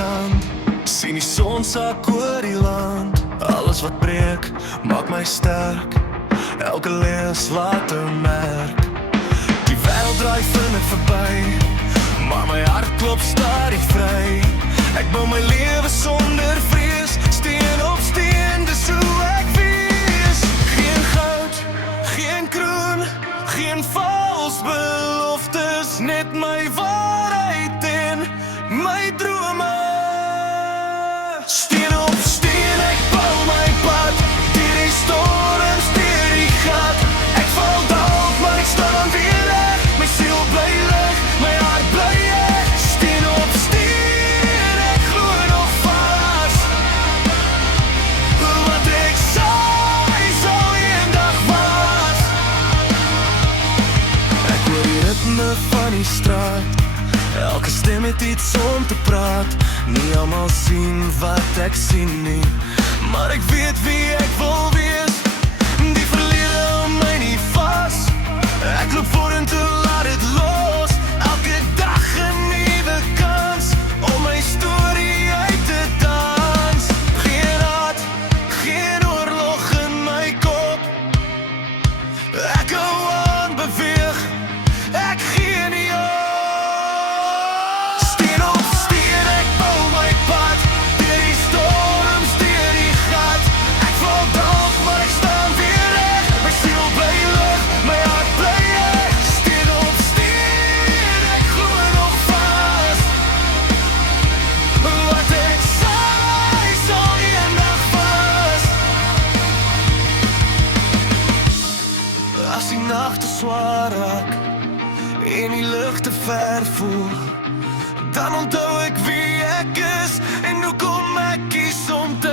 sand. Sien die son sak oor die land. Alles wat breek, maak my sterk. Elke lees laat 'n merk. Die wêreld draai vinnig verby, maar my hart klop stadig vry. Ek bou my lewe sonder vrees, steen op steen, dis hoe ek wees. Geen goud, geen kroon, geen vals beloftes, net my waarheid en my drome. Steen op steen, ek bou my pad, deur die storms, deur die gat. Ek val dalk, maar ek staan weer reg. My siel bly lig, my hart bly ek. Steen op steen, ek glo nog vas. Wat ek saai, sal eendag was. Ek hoor die ritme van die straat, elke stem het iets om te praat. Nie almal sien wat ek sien nie, maar ek weet wie ek wil wees. Die verlede hou my nie vas. Ek loop vorentoe, laat dit los. Elke dag 'n nuwe kans om my storie uit te dans. Geen haat, geen oorlog in my kop. Ek hou aan beweeg, ek gee nie op. Steen op steen, ek bou my pad, deur die storms, deur die gat. Ek val dalk, maar ek staan weer reg. My siel bly lig, my hart bly ek. Steen op steen, ek glo nog vas. Wat ek saai, sal eendag was. As die nagte swaar raak en die lug te ver voel, dan onthou ek wie ek is en hoekom ek kies om te